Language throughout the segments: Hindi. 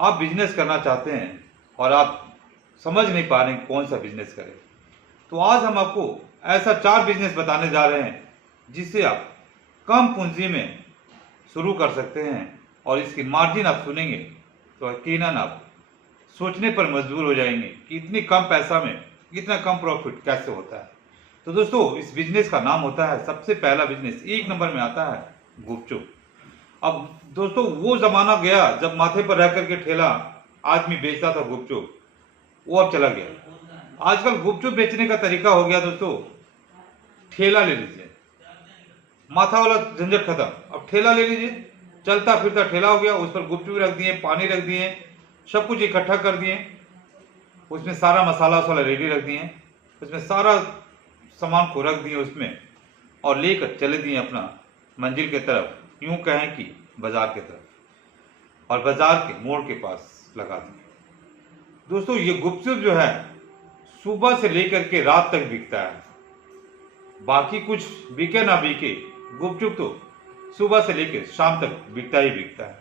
आप बिजनेस करना चाहते हैं और आप समझ नहीं पा रहे हैं कौन सा बिजनेस करें, तो आज हम आपको ऐसा 4 बिजनेस बताने जा रहे हैं जिससे आप कम पूंजी में शुरू कर सकते हैं और इसकी मार्जिन आप सुनेंगे तो यकीनन आप सोचने पर मजबूर हो जाएंगे कि इतनी कम पैसा में इतना कम प्रॉफिट कैसे होता है। तो दोस्तों, इस बिजनेस का नाम होता है, सबसे पहला बिजनेस 1 नंबर में आता है गुपचुप। अब दोस्तों, वो जमाना गया जब माथे पर रह करके ठेला आदमी बेचता था गुपचुप, वो अब चला गया। आजकल गुपचुप बेचने का तरीका हो गया दोस्तों, ठेला ले लीजिए, माथा वाला झंझट खत्म, अब ठेला ले लीजिए, चलता फिरता ठेला हो गया, उस पर गुपचुप रख दिए, पानी रख दिए, सब कुछ इकट्ठा कर दिए, उसमें सारा मसाला वसाला रेडी रख दिए, उसमें सारा सामान को रख दिए उसमें और लेकर चले दिए अपना मंजिल की तरफ, यूं कहें कि बाजार की तरफ, और बाजार के मोड़ के पास लगा दिए। दोस्तों, ये गुपचुप जो है सुबह से लेकर के रात तक बिकता है, बाकी कुछ बिके ना बिके, गुपचुप तो सुबह से लेकर शाम तक बिकता ही बिकता है।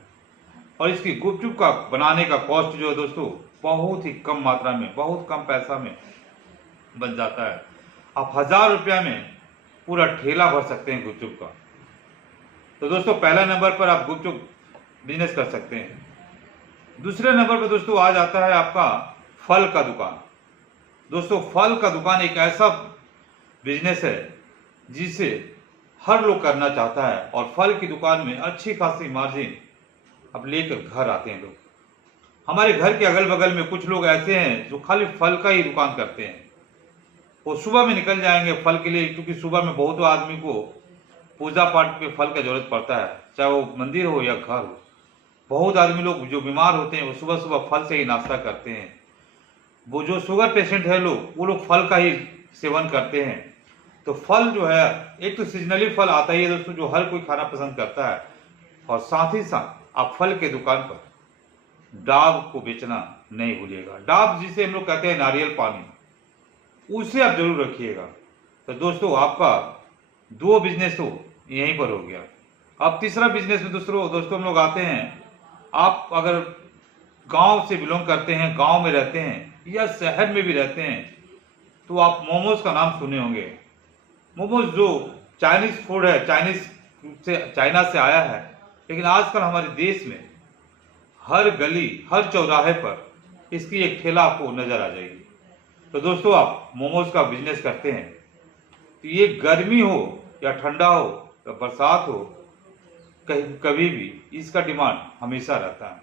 और इसकी गुपचुप का बनाने का कॉस्ट जो है दोस्तों, बहुत ही कम मात्रा में, बहुत कम पैसा में बन जाता है। आप 1000 रुपया में पूरा ठेला भर सकते हैं गुपचुप का। तो दोस्तों, पहला नंबर पर आप गुपचुप बिजनेस कर सकते हैं। दूसरे नंबर पर दोस्तों आ जाता है आपका फल का दुकान। दोस्तों, फल का दुकान एक ऐसा बिजनेस है जिसे हर लोग करना चाहता है और फल की दुकान में अच्छी खासी मार्जिन अब लेकर घर आते हैं लोग। हमारे घर के अगल बगल में कुछ लोग ऐसे हैं जो खाली फल का ही दुकान करते हैं। वो सुबह में निकल जाएंगे फल के लिए, क्योंकि सुबह में बहुत आदमी को पूजा पाठ में फल का जरूरत पड़ता है, चाहे वो मंदिर हो या घर हो। बहुत आदमी लोग जो बीमार होते हैं वो सुबह सुबह फल से ही नाश्ता करते हैं। वो जो शुगर पेशेंट है लोग, वो लोग फल का ही सेवन करते हैं। तो फल जो है, एक तो सीजनली फल आता ही है दोस्तों जो हर कोई खाना पसंद करता है, और साथ ही साथ आप फल के दुकान पर डाब को बेचना नहीं भूलिएगा। डाब जिसे हम लोग कहते हैं नारियल पानी, उसे आप जरूर रखिएगा। तो दोस्तों, आपका 2 बिजनेस तो यहीं पर हो गया। अब तीसरा बिजनेस में दोस्तों हम लोग आते हैं। आप अगर गांव से बिलोंग करते हैं, गांव में रहते हैं या शहर में भी रहते हैं, तो आप मोमोज का नाम सुने होंगे। मोमोज जो चाइनीज फूड है, चाइना से आया है, लेकिन आजकल हमारे देश में हर गली, हर चौराहे पर इसकी एक ठेला आपको नजर आ जाएगी। तो दोस्तों, आप मोमोज का बिजनेस करते हैं तो ये गर्मी हो या ठंडा हो या बरसात हो, कभी भी इसका डिमांड हमेशा रहता है।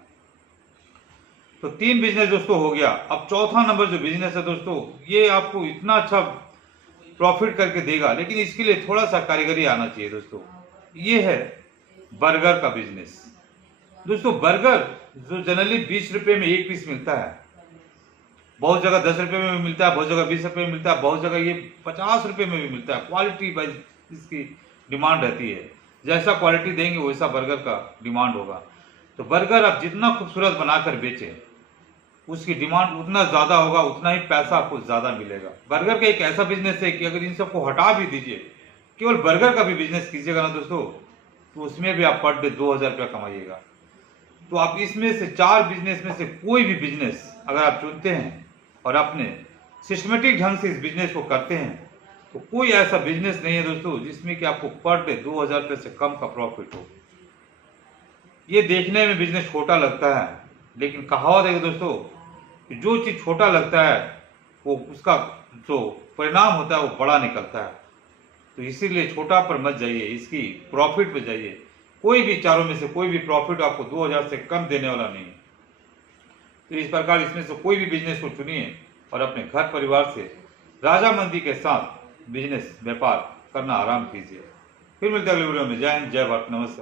तो 3 बिजनेस दोस्तों हो गया। अब चौथा नंबर जो बिजनेस है दोस्तों, ये आपको इतना अच्छा प्रॉफिट करके देगा, लेकिन इसके लिए थोड़ा सा कारीगरी आना चाहिए दोस्तों। ये है बर्गर का बिजनेस। दोस्तों, बर्गर जो जनरली 20 रुपए में 1 पीस मिलता है, बहुत जगह 10 रुपए में भी मिलता है, बहुत जगह 20 रुपए में मिलता है, बहुत जगह ये 50 रुपए में भी मिलता है। क्वालिटी वाइज इसकी डिमांड रहती है, जैसा क्वालिटी देंगे वैसा बर्गर का डिमांड होगा। तो बर्गर आप जितना खूबसूरत बनाकर बेचें, उसकी डिमांड उतना ज़्यादा होगा, उतना ही पैसा आपको ज़्यादा मिलेगा। बर्गर का एक ऐसा बिजनेस है कि अगर इन सबको हटा भी दीजिए, केवल बर्गर का भी बिजनेस कीजिएगा ना दोस्तों, तो उसमें भी आप पर डे 2000 रुपया कमाइएगा। तो आप इसमें से 4 बिजनेस में से कोई भी बिजनेस अगर आप चुनते हैं और अपने सिस्टमेटिक ढंग से इस बिजनेस को करते हैं, तो कोई ऐसा बिजनेस नहीं है दोस्तों जिसमें कि आपको पर डे 2000 रुपये से कम का प्रॉफिट हो। ये देखने में बिजनेस छोटा लगता है, लेकिन कहावत है दोस्तों कि जो चीज़ छोटा लगता है वो उसका जो परिणाम होता है वो बड़ा निकलता है। तो इसीलिए छोटा पर मत जाइए, इसकी प्रॉफिट पे जाइए। कोई भी चारों में से कोई भी प्रॉफिट आपको 2000 से कम देने वाला नहीं है। तो इस प्रकार इसमें से कोई भी बिजनेस को चुनिए और अपने घर परिवार से राजामंदी के साथ बिजनेस व्यापार करना आराम कीजिए। फिर मिलते हैं अगले वीडियो में। जय हिंद, जय भारत, नमस्कार।